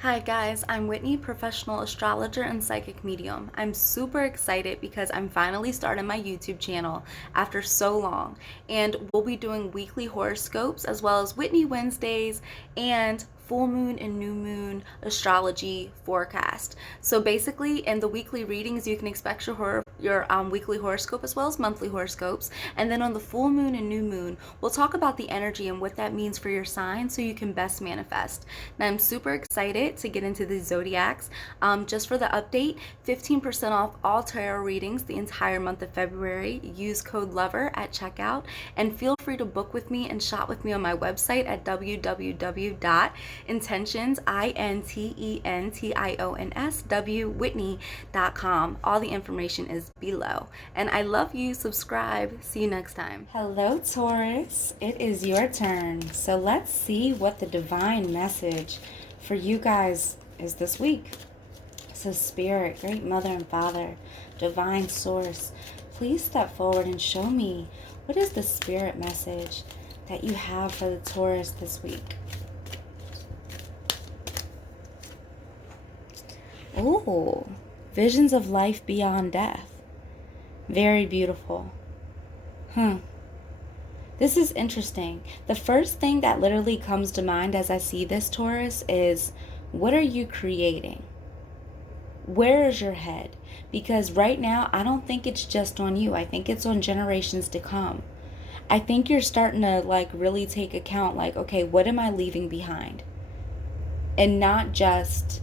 Hi guys, I'm Whitney, professional astrologer and psychic medium. I'm super excited because I'm finally starting my YouTube channel after so long, and we'll be doing weekly horoscopes as well as Whitney Wednesdays and full moon and new moon astrology forecast. So basically in the weekly readings you can expect your weekly horoscope as well as monthly horoscopes, and then on the full moon and new moon we'll talk about the energy and what that means for your sign so you can best manifest. Now I'm super excited to get into the zodiacs. Just for the update, 15% off all tarot readings the entire month of February. Use code LOVER at checkout, and feel free to book with me and shop with me on my website at www.intentionswhitney.com. All the information is below. And I love you. Subscribe. See you next time. Hello, Taurus. It is your turn. So let's see what the divine message for you guys is this week. So, Spirit, Great Mother and Father, Divine Source, please step forward and show me what is the Spirit message that you have for the Taurus this week. Oh, visions of life beyond death. Very beautiful. This is interesting. The first thing that literally comes to mind as I see this, Taurus, is what are you creating? Where is your head? Because right now, I don't think it's just on you. I think it's on generations to come. I think you're starting to really take account, okay, what am I leaving behind? And not just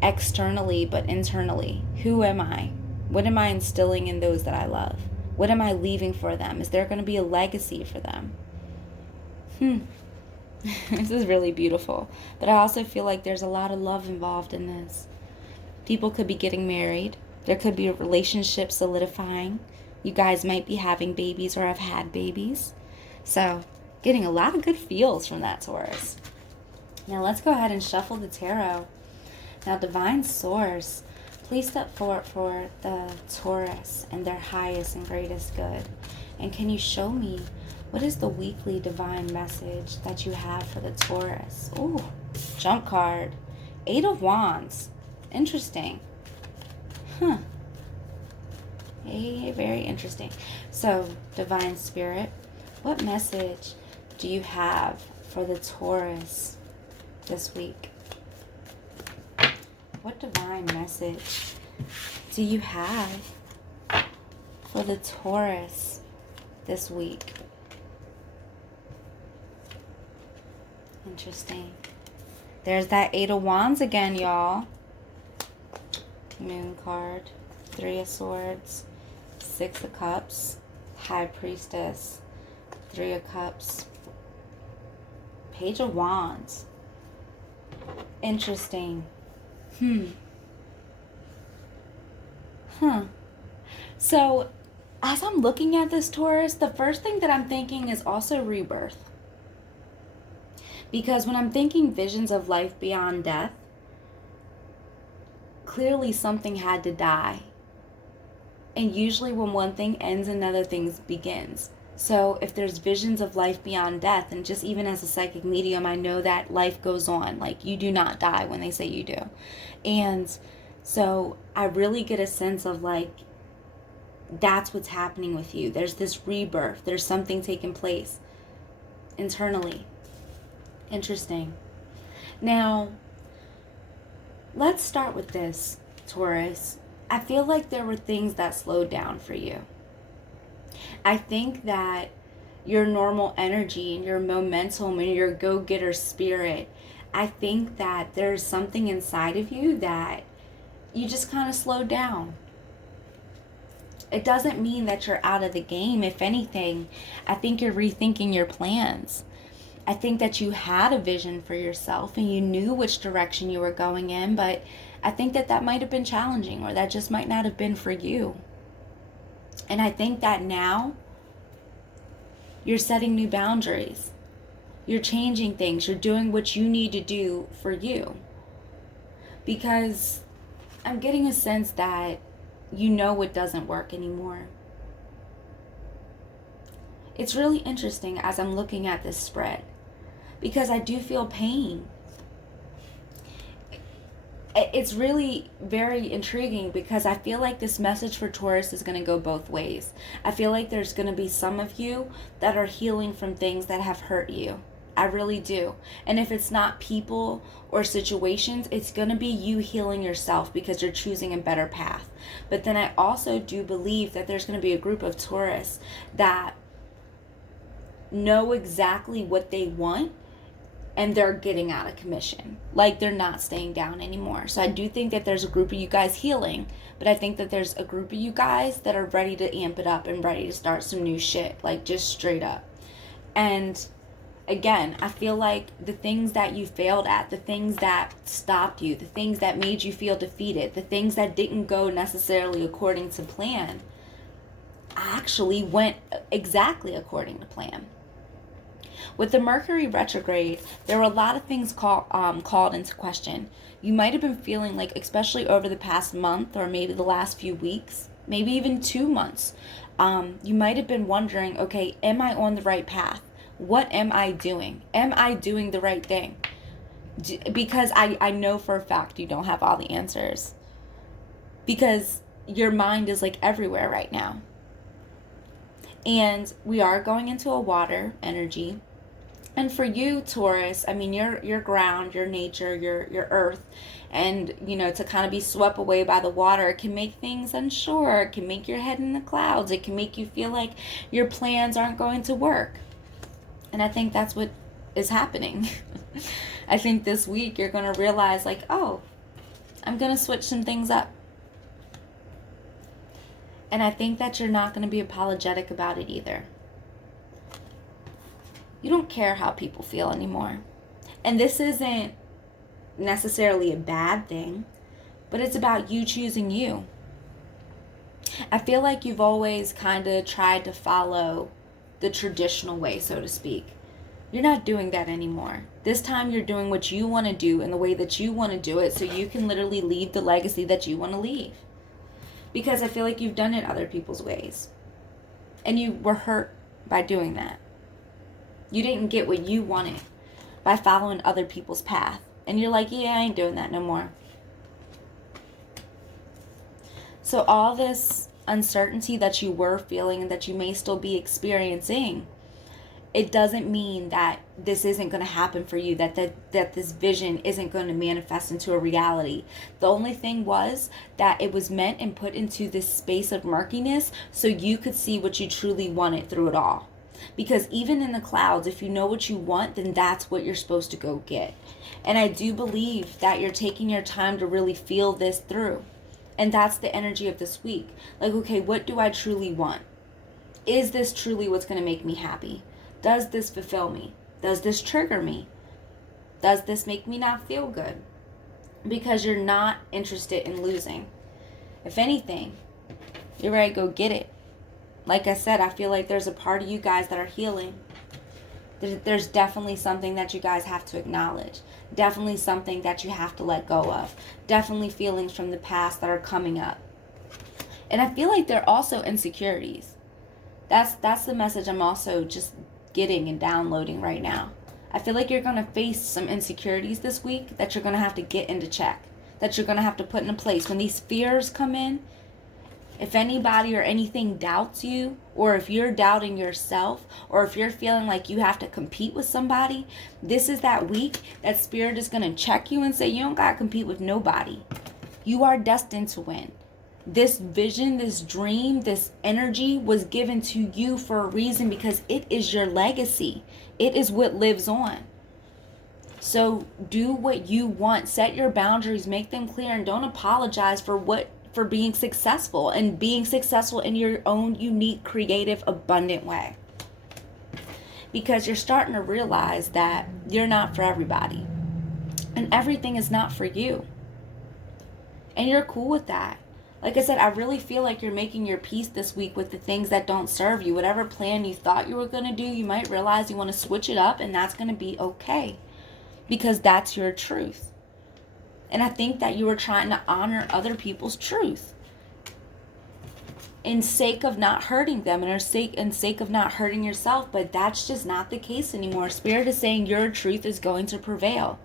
externally, but internally. Who am I? What am I instilling in those that I love? What am I leaving for them? Is there going to be a legacy for them? This is really beautiful. But I also feel like there's a lot of love involved in this. People could be getting married. There could be a relationship solidifying. You guys might be having babies or have had babies. So, getting a lot of good feels from that, Taurus. Now let's go ahead and shuffle the tarot. Now, Divine Source, please step forward for the Taurus and their highest and greatest good. And can you show me what is the weekly divine message that you have for the Taurus? Ooh, jump card. 8 of Wands. Interesting. Very interesting. So, Divine Spirit, what message do you have for the Taurus this week? What divine message do you have for the Taurus this week? Interesting. There's that 8 of Wands again, y'all. Moon card, 3 of Swords, 6 of Cups, High Priestess, 3 of Cups, Page of Wands. Interesting. So, as I'm looking at this, Taurus, the first thing that I'm thinking is also rebirth. Because when I'm thinking visions of life beyond death, clearly something had to die. And usually when one thing ends, another thing begins. So if there's visions of life beyond death, and just even as a psychic medium, I know that life goes on. Like, you do not die when they say you do. And so I really get a sense of that's what's happening with you. There's this rebirth. There's something taking place internally. Interesting. Now, let's start with this, Taurus. I feel like there were things that slowed down for you. I think that your normal energy and your momentum and your go-getter spirit, I think that there's something inside of you that you just kind of slowed down. It doesn't mean that you're out of the game. If anything, I think you're rethinking your plans. I think that you had a vision for yourself and you knew which direction you were going in, but I think that might have been challenging, or that just might not have been for you. And I think that now you're setting new boundaries. You're changing things. You're doing what you need to do for you. Because I'm getting a sense that you know what doesn't work anymore. It's really interesting as I'm looking at this spread, because I do feel pain. it's really very intriguing because I feel like this message for Taurus is going to go both ways. I feel like there's going to be some of you that are healing from things that have hurt you. I really do. And if it's not people or situations, it's going to be you healing yourself because you're choosing a better path. But then I also do believe that there's going to be a group of Taurus that know exactly what they want, and they're getting out of commission. Like, they're not staying down anymore. So I do think that there's a group of you guys healing, but I think that there's a group of you guys that are ready to amp it up and ready to start some new shit, like just straight up. And again, I feel like the things that you failed at, the things that stopped you, the things that made you feel defeated, the things that didn't go necessarily according to plan, actually went exactly according to plan. With the Mercury retrograde, there were a lot of things called into question. You might have been feeling like, especially over the past month or maybe the last few weeks, maybe even 2 months, you might have been wondering, okay, am I on the right path? What am I doing? Am I doing the right thing? Because I know for a fact you don't have all the answers. Because your mind is like everywhere right now. And we are going into a water energy. And for you, Taurus, I mean, your ground, your nature, your earth, and, you know, to kind of be swept away by the water, it can make things unsure. It can make your head in the clouds. It can make you feel like your plans aren't going to work. And I think that's what is happening. I think this week you're going to realize, like, oh, I'm going to switch some things up. And I think that you're not going to be apologetic about it either. You don't care how people feel anymore. And this isn't necessarily a bad thing, but it's about you choosing you. I feel like you've always kind of tried to follow the traditional way, so to speak. You're not doing that anymore. This time you're doing what you want to do in the way that you want to do it, so you can literally leave the legacy that you want to leave. Because I feel like you've done it other people's ways. And you were hurt by doing that. You didn't get what you wanted by following other people's path. And you're like, yeah, I ain't doing that no more. So all this uncertainty that you were feeling and that you may still be experiencing, it doesn't mean that this isn't going to happen for you, that this vision isn't going to manifest into a reality. The only thing was that it was meant and put into this space of murkiness so you could see what you truly wanted through it all. Because even in the clouds, if you know what you want, then that's what you're supposed to go get. And I do believe that you're taking your time to really feel this through. And that's the energy of this week. Like, okay, what do I truly want? Is this truly what's going to make me happy? Does this fulfill me? Does this trigger me? Does this make me not feel good? Because you're not interested in losing. If anything, you're ready to go get it. Like I said, I feel like there's a part of you guys that are healing. There's definitely something that you guys have to acknowledge. Definitely something that you have to let go of. Definitely feelings from the past that are coming up. And I feel like there are also insecurities. That's the message I'm also just getting and downloading right now. I feel like you're going to face some insecurities this week that you're going to have to get into check. That you're going to have to put into place. When these fears come in, if anybody or anything doubts you, or if you're doubting yourself, or if you're feeling like you have to compete with somebody, this is that week that Spirit is going to check you and say, you don't got to compete with nobody. You are destined to win. This vision, this dream, this energy was given to you for a reason because it is your legacy. It is what lives on. So do what you want. Set your boundaries, make them clear, and don't apologize for being successful and being successful in your own unique, creative, abundant way. Because you're starting to realize that you're not for everybody. And everything is not for you. And you're cool with that. Like I said, I really feel like you're making your peace this week with the things that don't serve you. Whatever plan you thought you were going to do, you might realize you want to switch it up, and that's going to be okay. Because that's your truth. And I think that you were trying to honor other people's truth in sake of not hurting them and in sake of not hurting yourself. But that's just not the case anymore. Spirit is saying your truth is going to prevail.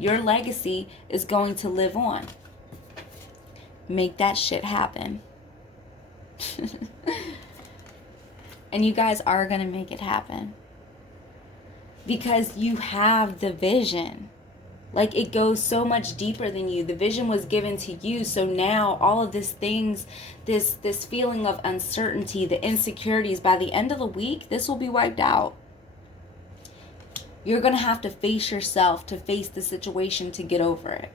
Your legacy is going to live on. Make that shit happen. And you guys are going to make it happen. Because you have the vision. Like, it goes so much deeper than you. The vision was given to you. So now all of these things, this feeling of uncertainty, the insecurities, by the end of the week, this will be wiped out. You're going to have to face yourself, to face the situation, to get over it.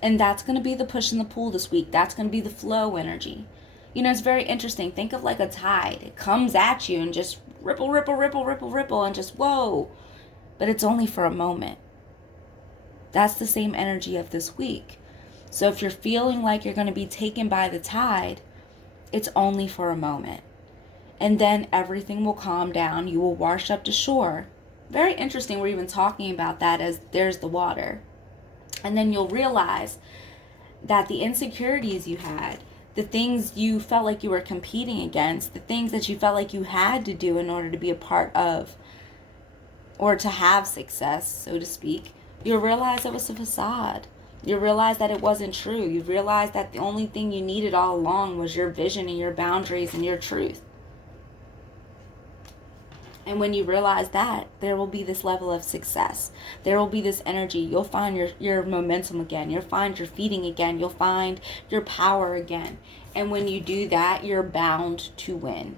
And that's going to be the push and the pull this week. That's going to be the flow energy. You know, it's very interesting. Think of like a tide. It comes at you and just ripple, ripple, ripple, ripple, ripple, and just whoa. But it's only for a moment. That's the same energy of this week. So if you're feeling like you're going to be taken by the tide, it's only for a moment. And then everything will calm down. You will wash up to shore. Very interesting, we're even talking about that as there's the water. And then you'll realize that the insecurities you had, the things you felt like you were competing against, the things that you felt like you had to do in order to be a part of, or to have success, so to speak, you'll realize it was a facade. You'll realize that it wasn't true. You realize that the only thing you needed all along was your vision and your boundaries and your truth. And when you realize that, there will be this level of success. There will be this energy. You'll find your momentum again. You'll find your feeding again. You'll find your power again. And when you do that, you're bound to win.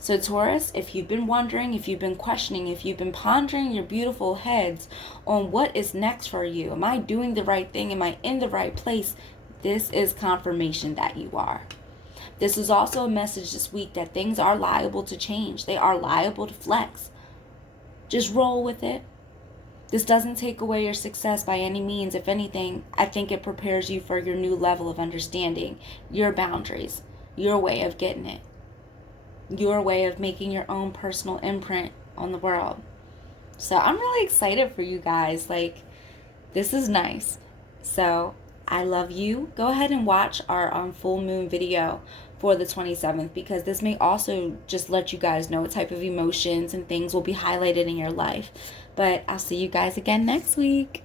So Taurus, if you've been wondering, if you've been questioning, if you've been pondering your beautiful heads on what is next for you, am I doing the right thing? Am I in the right place? This is confirmation that you are. This is also a message this week that things are liable to change. They are liable to flex. Just roll with it. This doesn't take away your success by any means. If anything, I think it prepares you for your new level of understanding, your boundaries, your way of getting it, your way of making your own personal imprint on the world. So I'm really excited for you guys. Like, this is nice. So I love you. Go ahead and watch our full moon video for the 27th, because this may also just let you guys know what type of emotions and things will be highlighted in your life. But I'll see you guys again next week.